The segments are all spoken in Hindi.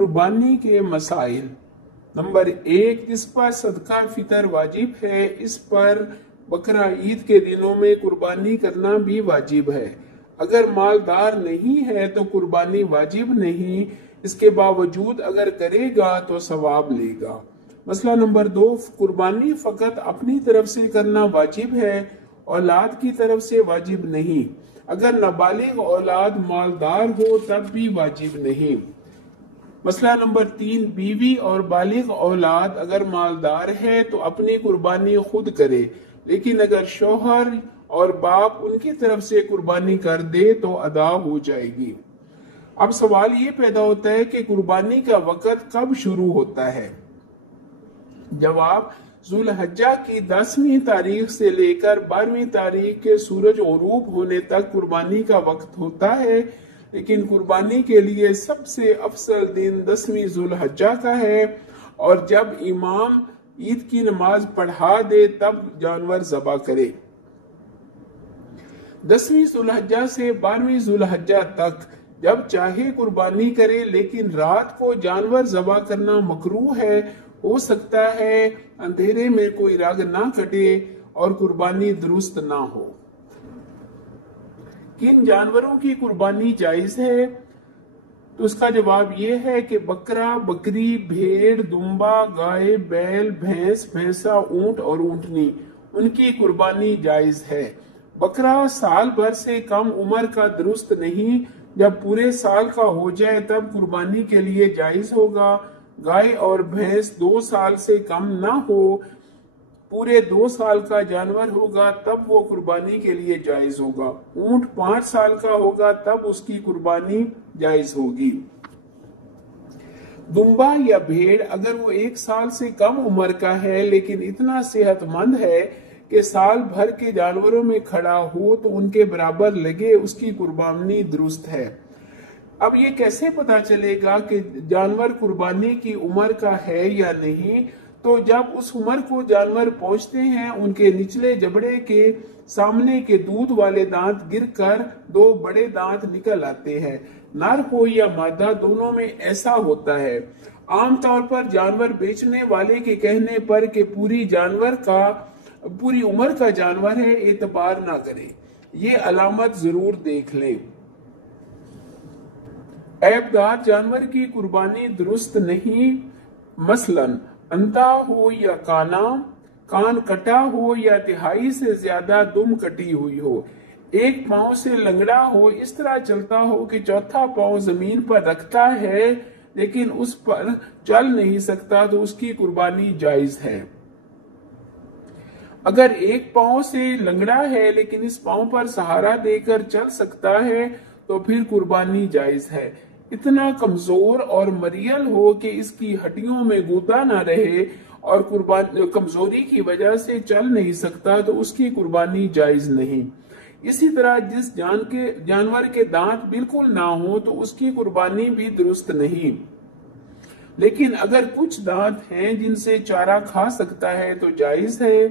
कुर्बानी के मसाइल। नंबर 1, जिस पर सदका फितर वाजिब है, इस पर बकरा ईद के दिनों में कुर्बानी करना भी वाजिब है। अगर मालदार नहीं है तो कुर्बानी वाजिब नहीं, इसके बावजूद अगर करेगा तो सवाब लेगा। मसला नंबर 2, कुर्बानी फकत अपनी तरफ से करना वाजिब है, औलाद की तरफ से वाजिब नहीं। अगर नाबालिग औलाद मालदार हो तब भी वाजिब नहीं। मसला नंबर 3, बीवी और बालिग औलाद अगर मालदार है तो अपनी कुर्बानी खुद करे, लेकिन अगर शौहर और बाप उनकी तरफ से कुर्बानी कर दे तो अदा हो जाएगी। अब सवाल ये पैदा होता है कि कुर्बानी का वक़्त कब शुरू होता है। जवाब, जुल्हज्जा की 10वीं तारीख से लेकर 12वीं तारीख के सूरज गरूब होने तक कुर्बानी का वक्त होता है, लेकिन कुर्बानी के लिए सबसे अफजल दिन 10वीं जुल्हज्जा का है, और जब इमाम ईद की नमाज पढ़ा दे तब जानवर ज़बा करे। 10वीं जुल्हज्जा से 12वीं जुल्हज्जा तक जब चाहे कुर्बानी करे, लेकिन रात को जानवर ज़बा करना मकरूह है। हो सकता है अंधेरे में कोई रग ना कटे और कुर्बानी दुरुस्त ना हो। किन जानवरों की कुर्बानी जायज है? तो उसका जवाब यह है कि बकरा, बकरी, भेड़, दुम्बा, गाय, बैल, भैंस, भैंसा, ऊंट और ऊंटनी, उनकी कुर्बानी जायज है। बकरा साल भर से कम उम्र का दुरुस्त नहीं, जब पूरे साल का हो जाए तब कुर्बानी के लिए जायज होगा। गाय और भैंस 2 साल से कम ना हो, पूरे 2 साल का जानवर होगा तब वो कुर्बानी के लिए जायज होगा। ऊंट 5 साल का होगा तब उसकी कुर्बानी जायज होगी। दुम्बा या भेड़ अगर वो 1 साल से कम उम्र का है लेकिन इतना सेहतमंद है कि साल भर के जानवरों में खड़ा हो तो उनके बराबर लगे, उसकी कुर्बानी दुरुस्त है। अब ये कैसे पता चलेगा कि जानवर कुर्बानी की उम्र का है या नहीं? तो जब उस उम्र को जानवर पहुंचते हैं, उनके निचले जबड़े के सामने के दूध वाले दांत गिरकर 2 बड़े दांत निकल आते हैं। नर हो या मादा, दोनों में ऐसा होता है। आमतौर पर जानवर बेचने वाले के कहने पर कि पूरी उम्र का जानवर है, एतबार ना करें। ये अलामत जरूर देख लें। ऐबदार जानवर की कुर्बानी दुरुस्त नहीं। मसलन अंधा हो या काना, कान कटा हो या तिहाई से ज्यादा दुम कटी हुई हो, एक पांव से लंगड़ा हो, इस तरह चलता हो कि चौथा पांव जमीन पर रखता है लेकिन उस पर चल नहीं सकता, तो उसकी कुर्बानी जायज है। अगर एक पांव से लंगड़ा है लेकिन इस पांव पर सहारा देकर चल सकता है तो फिर कुर्बानी जायज है। इतना कमजोर और मरियल हो कि इसकी हड्डियों में गूदा ना रहे और कमजोरी की वजह से चल नहीं सकता, तो उसकी कुर्बानी जायज नहीं। इसी तरह जिस जानवर के दांत बिल्कुल ना हो तो उसकी कुर्बानी भी दुरुस्त नहीं। लेकिन अगर कुछ दांत हैं जिनसे चारा खा सकता है तो जायज है।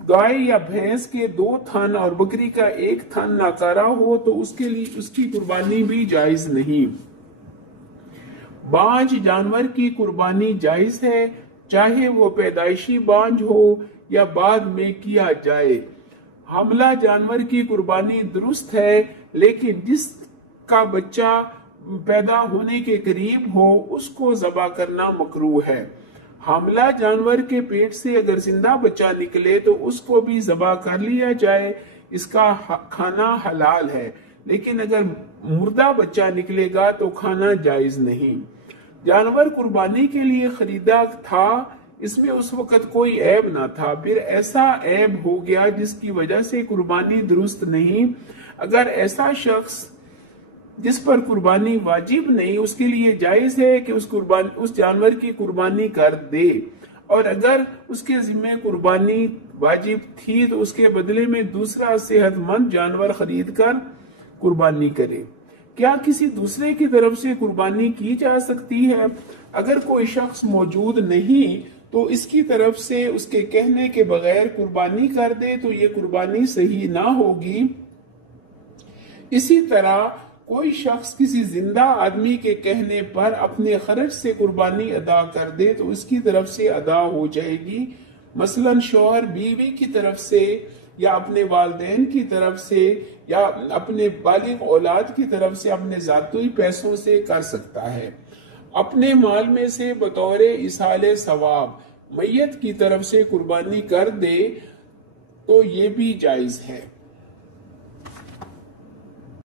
गाय या भैंस के 2 थन और बकरी का 1 थन नाकारा हो तो उसके लिए उसकी कुर्बानी भी जायज नहीं। बांझ जानवर की कुर्बानी जायज है, चाहे वो पैदाइशी बांझ हो या बाद में किया जाए। हमला जानवर की कुर्बानी दुरुस्त है, लेकिन जिसका बच्चा पैदा होने के करीब हो उसको ज़बा करना मकरूह है। हमला जानवर के पेट से अगर जिंदा बच्चा निकले तो उसको भी ज़बा कर लिया जाए, इसका खाना हलाल है। लेकिन अगर मुर्दा बच्चा निकलेगा तो खाना जायज नहीं। जानवर कुर्बानी के लिए खरीदा था, इसमें उस वक्त कोई ऐब ना था, फिर ऐसा ऐब हो गया जिसकी वजह से कुर्बानी दुरुस्त नहीं। अगर ऐसा शख्स जिस पर कुर्बानी वाजिब नहीं, उसके लिए जायज है कि उस जानवर की कुर्बानी कर दे, और अगर उसके जिम्मे कुर्बानी वाजिब थी तो उसके बदले में दूसरा सेहतमंद जानवर खरीद कर कुर्बानी करे। क्या किसी दूसरे की तरफ से कुर्बानी की जा सकती है? अगर कोई शख्स मौजूद नहीं तो इसकी तरफ से उसके कहने के बगैर कुर्बानी कर दे तो ये कुर्बानी सही ना होगी। इसी तरह कोई शख्स किसी जिंदा आदमी के कहने पर अपने खर्च से कुर्बानी अदा कर दे तो उसकी तरफ से अदा हो जाएगी। मसलन शौहर बीवी की तरफ से या अपने वालिदैन की तरफ से या अपने बालिग औलाद की तरफ से अपने जाती पैसों से कर सकता है। अपने माल में से बतौर इसाले सवाब मैयत की तरफ से कुर्बानी कर दे तो ये भी जायज है।